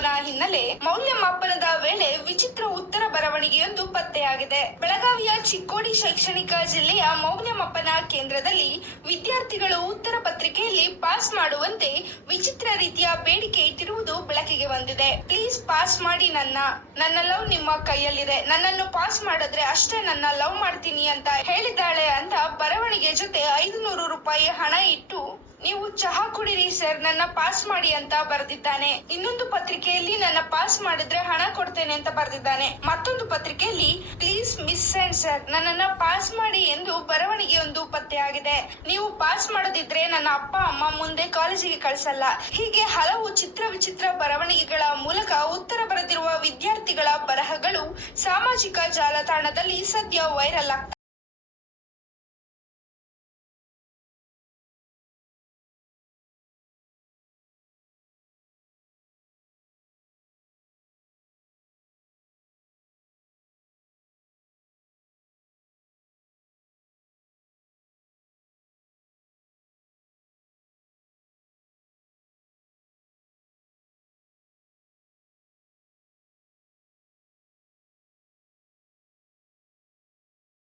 ಮೌಲ್ಯಮಾಪನ ಹಿನ್ನೆಲೆ ಮೌಲ್ಯಮಾಪನದ ವೇಳೆ ವಿಚಿತ್ರ ಉತ್ತರ ಬರವಣಿಗೆಯೊಂದು ಪತ್ತೆಯಾಗಿದೆ. ಬೆಳಗಾವಿಯ ಚಿಕ್ಕೋಡಿ ಶೈಕ್ಷಣಿಕ ಜಿಲ್ಲೆಯ ಮೌಲ್ಯಮಾಪನ ಕೇಂದ್ರದಲ್ಲಿ ವಿದ್ಯಾರ್ಥಿಗಳು ಉತ್ತರ ಪತ್ರಿಕೆಯಲ್ಲಿ ಪಾಸ್ ಮಾಡುವಂತೆ ವಿಚಿತ್ರ ರೀತಿಯ ಬೇಡಿಕೆ ಇಟ್ಟಿರುವುದು ಬೆಳಕಿಗೆ ಬಂದಿದೆ. ಪ್ಲೀಸ್ ಪಾಸ್ ಮಾಡಿ, ನನ್ನ ಲವ್ ನಿಮ್ಮ ಕೈಯಲ್ಲಿದೆ, ನನ್ನನ್ನು ಪಾಸ್ ಮಾಡಿದ್ರೆ ಅಷ್ಟೇ ನನ್ನ ಲವ್ ಮಾಡ್ತೀನಿ ಅಂತ ಹೇಳಿದ್ದಾಳೆ ಅಂತ ಬರವಣಿಗೆ ಜೊತೆ 500 ರೂಪಾಯಿ ಹಣ ಇಟ್ಟು ನೀವು ಚಹಾ ಕುಡಿರಿ ಸರ್, ನನ್ನ ಪಾಸ್ ಮಾಡಿ ಅಂತ ಬರೆದಿದ್ದಾನೆ. ಇನ್ನೊಂದು ಪತ್ರಿಕೆಯಲ್ಲಿ ನನ್ನ ಪಾಸ್ ಮಾಡಿದ್ರೆ ಹಣ ಕೊಡ್ತೇನೆ ಅಂತ ಬರೆದಿದ್ದಾನೆ. ಮತ್ತೊಂದು ಪತ್ರಿಕೆಯಲ್ಲಿ ಪ್ಲೀಸ್ ಮಿಸ್ ಅಂಡ್ ಸರ್, ನನ್ನನ್ನ ಪಾಸ್ ಮಾಡಿ ಎಂದು ಬರವಣಿಗೆಯೊಂದು ಪತ್ತೆಯಾಗಿದೆ. ನೀವು ಪಾಸ್ ಮಾಡದಿದ್ರೆ ನನ್ನ ಅಪ್ಪ ಅಮ್ಮ ಮುಂದೆ ಕಾಲೇಜಿಗೆ ಕಳಿಸಲ್ಲ. ಹೀಗೆ ಹಲವು ವಿಚಿತ್ರ ಬರವಣಿಗೆಗಳ ಮೂಲಕ ಉತ್ತರ ಬರೆದಿರುವ ವಿದ್ಯಾರ್ಥಿಗಳ ಬರಹಗಳು ಸಾಮಾಜಿಕ ಜಾಲತಾಣದಲ್ಲಿ ಸದ್ಯ ವೈರಲ್ ಆಗ್ತವೆ.